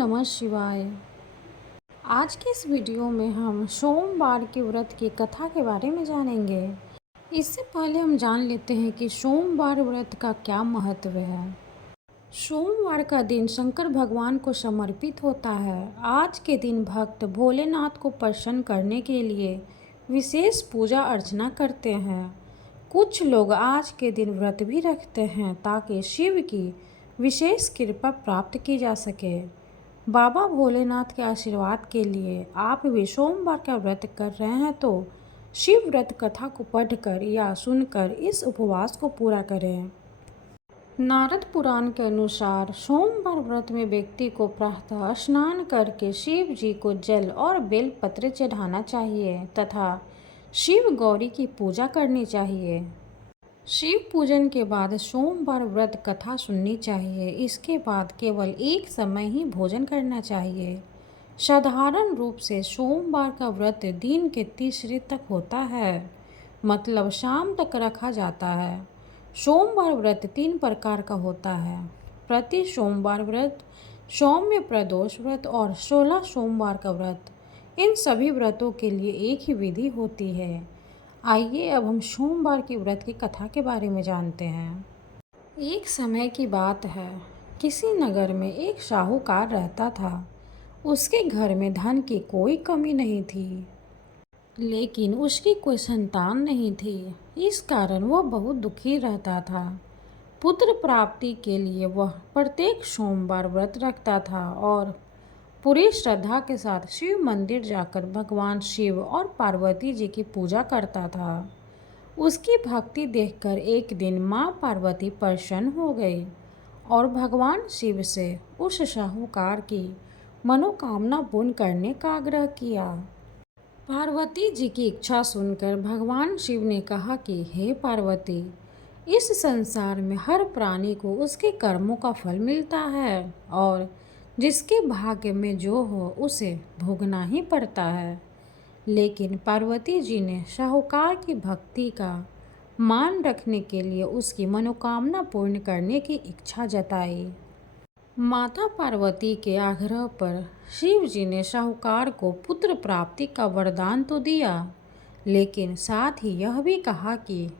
नमः शिवाय। आज के इस वीडियो में हम सोमवार के व्रत की कथा के बारे में जानेंगे। इससे पहले हम जान लेते हैं कि सोमवार व्रत का क्या महत्व है। सोमवार का दिन शंकर भगवान को समर्पित होता है। आज के दिन भक्त भोलेनाथ को प्रसन्न करने के लिए विशेष पूजा अर्चना करते हैं। कुछ लोग आज के दिन व्रत भी रखते हैं ताकि शिव की विशेष कृपा प्राप्त की जा सके। बाबा भोलेनाथ के आशीर्वाद के लिए आप भी सोमवार का व्रत कर रहे हैं तो शिव व्रत कथा को पढ़कर या सुनकर इस उपवास को पूरा करें। नारद पुराण के अनुसार सोमवार व्रत में व्यक्ति को प्रातः स्नान करके शिव जी को जल और बेलपत्र चढ़ाना चाहिए तथा शिव गौरी की पूजा करनी चाहिए। शिव पूजन के बाद सोमवार व्रत कथा सुननी चाहिए। इसके बाद केवल एक समय ही भोजन करना चाहिए। साधारण रूप से सोमवार का व्रत दिन के तीसरे तक होता है, मतलब शाम तक रखा जाता है। सोमवार व्रत 3 प्रकार का होता है: प्रति सोमवार व्रत, सौम्य प्रदोष व्रत और 16 सोमवार का व्रत। इन सभी व्रतों के लिए एक ही विधि होती है। आइए अब हम सोमवार के व्रत की कथा के बारे में जानते हैं। एक समय की बात है, किसी नगर में एक साहूकार रहता था। उसके घर में धन की कोई कमी नहीं थी, लेकिन उसकी कोई संतान नहीं थी। इस कारण वह बहुत दुखी रहता था। पुत्र प्राप्ति के लिए वह प्रत्येक सोमवार व्रत रखता था और पूरी श्रद्धा के साथ शिव मंदिर जाकर भगवान शिव और पार्वती जी की पूजा करता था। उसकी भक्ति देखकर एक दिन माँ पार्वती प्रसन्न हो गई और भगवान शिव से उस साहूकार की मनोकामना पूर्ण करने का आग्रह किया। पार्वती जी की इच्छा सुनकर भगवान शिव ने कहा कि हे पार्वती, इस संसार में हर प्राणी को उसके कर्मों का फल मिलता है और जिसके भाग्य में जो हो उसे भोगना ही पड़ता है। लेकिन पार्वती जी ने साहूकार की भक्ति का मान रखने के लिए उसकी मनोकामना पूर्ण करने की इच्छा जताई। माता पार्वती के आग्रह पर शिव जी ने साहूकार को पुत्र प्राप्ति का वरदान तो दिया, लेकिन साथ ही यह भी कहा कि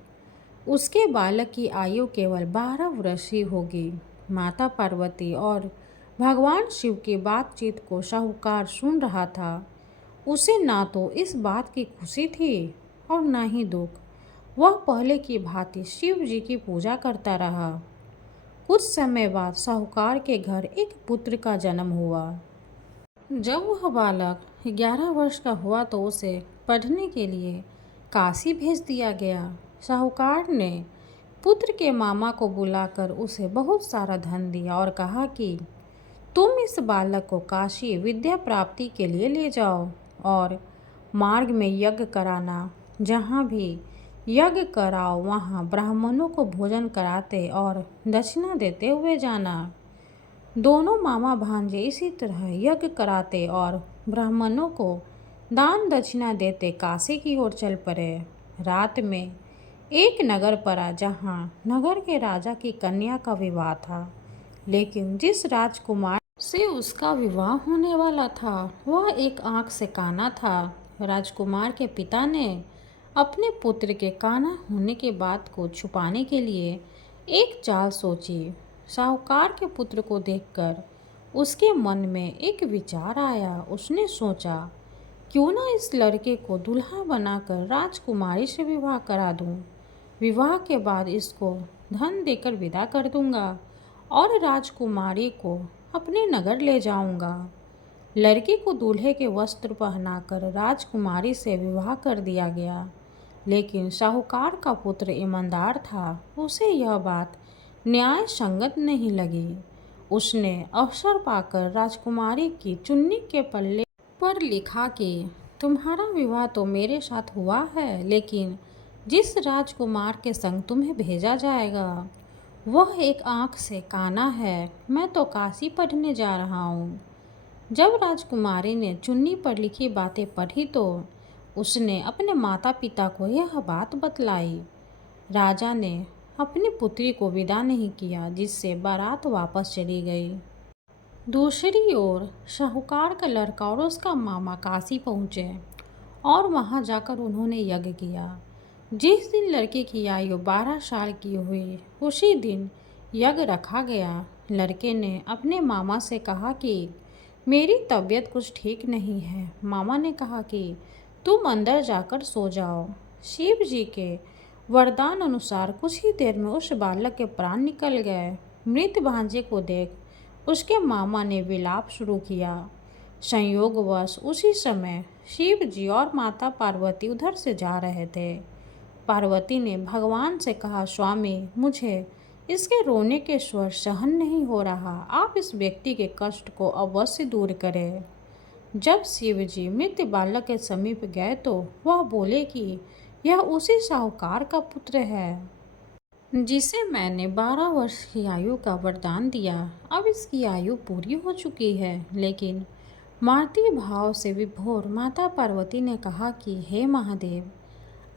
उसके बालक की आयु केवल 12 वर्ष ही होगी। माता पार्वती और भगवान शिव की बातचीत को साहूकार सुन रहा था। उसे ना तो इस बात की खुशी थी और ना ही दुख। वह पहले की भांति शिव जी की पूजा करता रहा। कुछ समय बाद साहूकार के घर एक पुत्र का जन्म हुआ। जब वह बालक 11 वर्ष का हुआ तो उसे पढ़ने के लिए काशी भेज दिया गया। साहूकार ने पुत्र के मामा को बुलाकर उसे बहुत सारा धन दिया और कहा कि तुम इस बालक को काशी विद्या प्राप्ति के लिए ले जाओ और मार्ग में यज्ञ कराना। जहाँ भी यज्ञ कराओ वहाँ ब्राह्मणों को भोजन कराते और दक्षिणा देते हुए जाना। दोनों मामा भांजे इसी तरह यज्ञ कराते और ब्राह्मणों को दान दक्षिणा देते काशी की ओर चल पड़े। रात में एक नगर पड़ा जहाँ नगर के राजा की कन्या का विवाह था, लेकिन जिस राजकुमार से उसका विवाह होने वाला था वह एक आंख से काना था। राजकुमार के पिता ने अपने पुत्र के काना होने के बात को छुपाने के लिए एक चाल सोची। साहूकार के पुत्र को देखकर उसके मन में एक विचार आया। उसने सोचा, क्यों ना इस लड़के को दूल्हा बनाकर राजकुमारी से विवाह करा दूं। विवाह के बाद इसको धन देकर विदा कर दूंगा और राजकुमारी को अपने नगर ले जाऊंगा। लड़की को दूल्हे के वस्त्र पहनाकर राजकुमारी से विवाह कर दिया गया, लेकिन साहूकार का पुत्र ईमानदार था। उसे यह बात न्याय संगत नहीं लगी। उसने अवसर पाकर राजकुमारी की चुन्नी के पल्ले पर लिखा कि तुम्हारा विवाह तो मेरे साथ हुआ है, लेकिन जिस राजकुमार के संग तुम्हें भेजा जाएगा वह एक आंख से काना है। मैं तो काशी पढ़ने जा रहा हूँ। जब राजकुमारी ने चुन्नी पर लिखी बातें पढ़ी तो उसने अपने माता पिता को यह बात बतलाई। राजा ने अपनी पुत्री को विदा नहीं किया, जिससे बारात वापस चली गई। दूसरी ओर शाहूकार का लड़का और उसका मामा काशी पहुँचे और वहाँ जाकर उन्होंने यज्ञ किया। जिस दिन लड़के की आयु 12 साल की हुई उसी दिन यज्ञ रखा गया। लड़के ने अपने मामा से कहा कि मेरी तबीयत कुछ ठीक नहीं है। मामा ने कहा कि तुम अंदर जाकर सो जाओ। शिव जी के वरदान अनुसार कुछ ही देर में उस बालक के प्राण निकल गए। मृत भांजे को देख उसके मामा ने विलाप शुरू किया। संयोगवश उसी समय शिव जी और माता पार्वती उधर से जा रहे थे। पार्वती ने भगवान से कहा, स्वामी, मुझे इसके रोने के स्वर सहन नहीं हो रहा। आप इस व्यक्ति के कष्ट को अवश्य दूर करें। जब शिव जी मृत बालक के समीप गए तो वह बोले कि यह उसी साहूकार का पुत्र है जिसे मैंने 12 वर्ष की आयु का वरदान दिया। अब इसकी आयु पूरी हो चुकी है। लेकिन मातृ भाव से विभोर माता पार्वती ने कहा कि हे महादेव,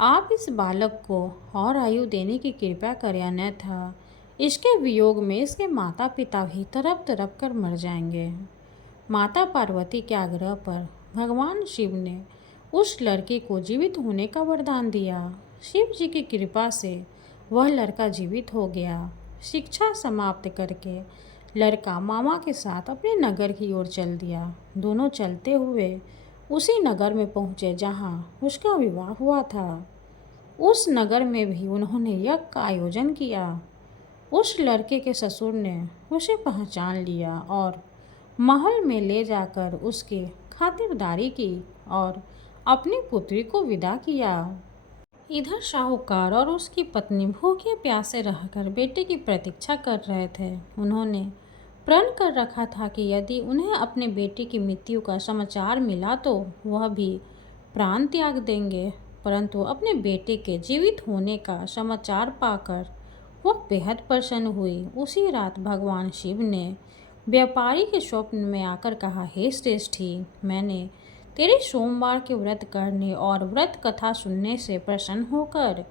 आप इस बालक को और आयु देने की कृपा करें, अन्यथा इसके वियोग में इसके माता पिता भी तड़प तड़प कर मर जाएंगे। माता पार्वती के आग्रह पर भगवान शिव ने उस लड़के को जीवित होने का वरदान दिया। शिव जी की कृपा से वह लड़का जीवित हो गया। शिक्षा समाप्त करके लड़का मामा के साथ अपने नगर की ओर चल दिया। दोनों चलते हुए उसी नगर में पहुँचे जहाँ उसका विवाह हुआ था। उस नगर में भी उन्होंने यज्ञ का आयोजन किया। उस लड़के के ससुर ने उसे पहचान लिया और महल में ले जाकर उसकी खातिरदारी की और अपनी पुत्री को विदा किया। इधर शाहूकार और उसकी पत्नी भूखे प्यासे रहकर बेटे की प्रतीक्षा कर रहे थे। उन्होंने प्रण कर रखा था कि यदि उन्हें अपने बेटे की मृत्यु का समाचार मिला तो वह भी प्राण त्याग देंगे। परंतु अपने बेटे के जीवित होने का समाचार पाकर वह बेहद प्रसन्न हुई। उसी रात भगवान शिव ने व्यापारी के स्वप्न में आकर कहा, हे श्रेष्ठी, मैंने तेरे सोमवार के व्रत करने और व्रत कथा सुनने से प्रसन्न होकर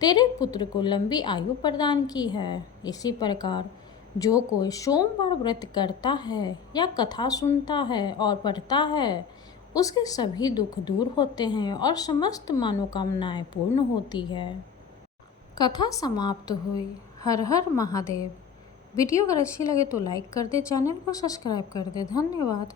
तेरे पुत्र को लंबी आयु प्रदान की है। इसी प्रकार जो कोई सोमवार व्रत करता है या कथा सुनता है और पढ़ता है, उसके सभी दुख दूर होते हैं और समस्त मनोकामनाएं पूर्ण होती है। कथा समाप्त हुई। हर हर महादेव। वीडियो अगर अच्छी लगे तो लाइक कर दे, चैनल को सब्सक्राइब कर दे। धन्यवाद।